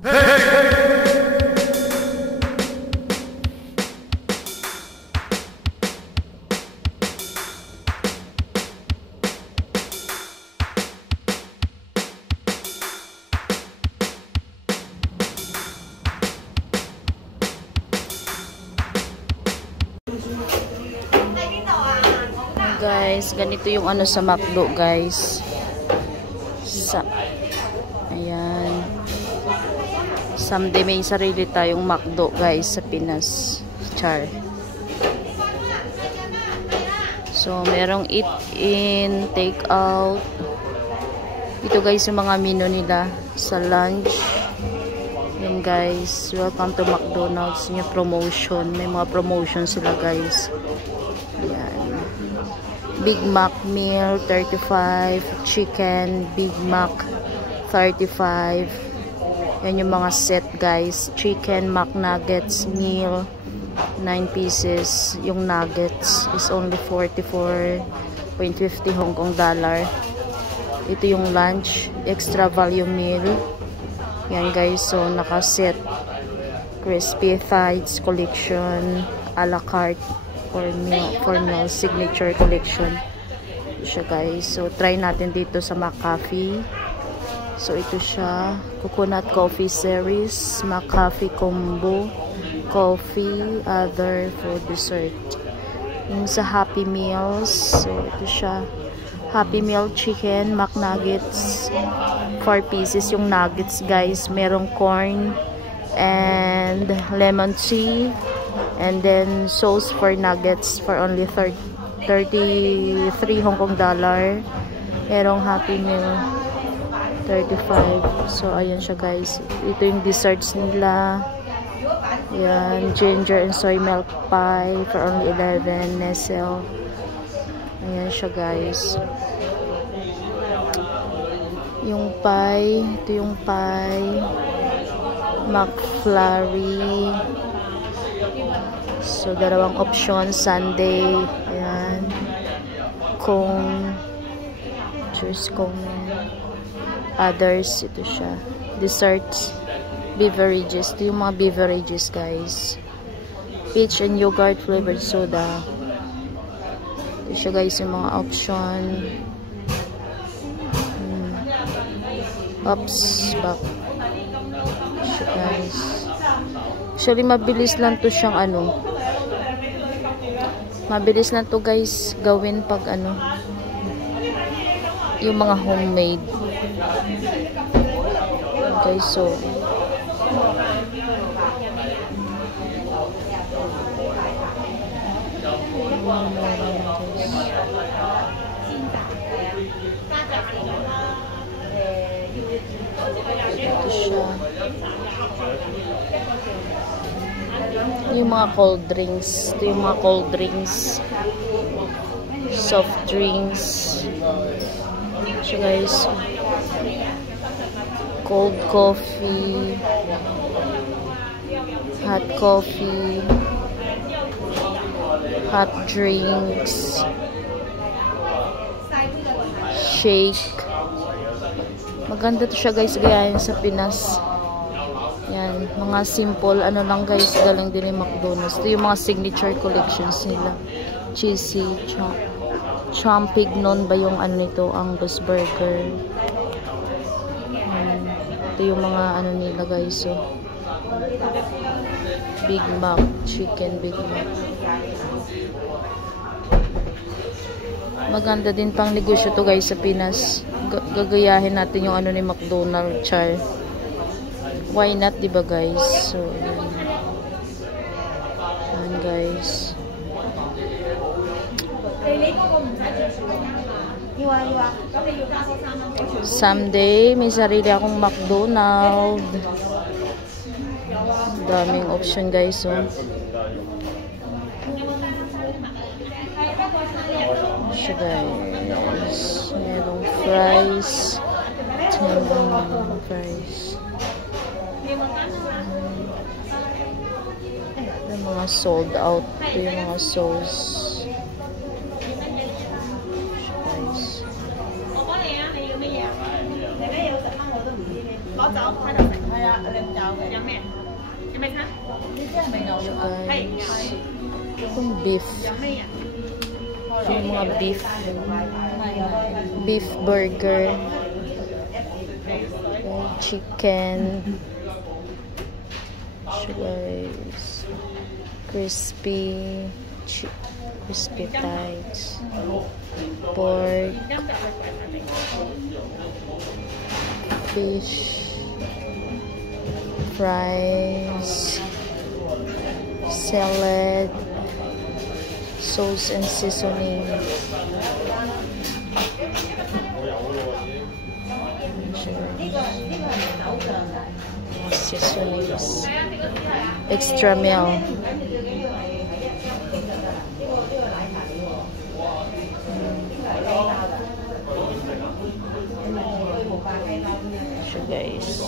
Guys, ganito yung ano sa McDo, guys. Ayan. Someday may sarili tayong McDo, guys, sa Pinas. Char. So, merong eat in, take out. Ito, guys, yung mga menu nila sa lunch. Yan, guys. Welcome to McDonald's. Yung promotion. May mga promotion sila, guys. Ayan. Big Mac meal 35, chicken Big Mac 35. Yan yung mga set, guys. Chicken McNuggets meal 9 pieces. Yung nuggets is only 44.50 Hong Kong dollar. Ito yung lunch extra value meal. Yan, guys, so naka-set. Crispy thighs collection a la carte for meal signature collection. Ito siya, guys. So try natin dito sa McCafe. So ito siya, coconut coffee series, McCafe combo, coffee, other for dessert. Yung sa Happy Meals, so ito siya, Happy Meal chicken McNuggets 4 pieces yung nuggets, guys. Merong corn and lemon tea. And then sauce for nuggets for only 33 Hong Kong dollar. Merong Happy Meal 35. So ayan siya, guys. Ito yung desserts nila. Yan, ginger and soy milk pie for only 11 Nestle. Ayan siya, guys. Yung pie, ito yung pie McFlurry. So, dalawang option, sundae, ayan, cone, choose cone, others, ito siya, desserts, beverages, ito yung mga beverages, guys, peach and yogurt flavored soda, ito siya, guys, yung mga option, ups, back, ito siya, guys. Actually, mabilis lang to siyang ano. Mabilis lang to, guys, gawin pag ano. Yung mga homemade. Okay, so. Ito siya. Yung mga cold drinks. Ito yung mga cold drinks. Soft drinks. So, guys. Cold coffee. Hot coffee. Hot drinks. Shake. Maganda to siya, guys, gayahin sa Pinas. Yan, mga simple, ano lang, guys, galing din yung McDonald's. Ito yung mga signature collections nila. Cheesy, champignon ba yung ano nito, Angus burger. Ito yung mga ano nila, guys, so. Big Mac, chicken Big Mac. Maganda din pang negosyo to, guys, sa Pinas. Gagayahin natin yung ano ni McDonald's, char. Why not, diba, guys? So, yan, guys. Someday, may sarili akong McDonald's. Daming option, guys, so. So, guys. Merong fries. Merong fries. Yung mga sold out. Ito yung mga sauce. Guys. Guys, yung beef. Yung mga beef burger, chicken. So guys, crispy thighs, pork, fish, fries, salad, sauce and seasoning. Seasonings, extra meal. So guys,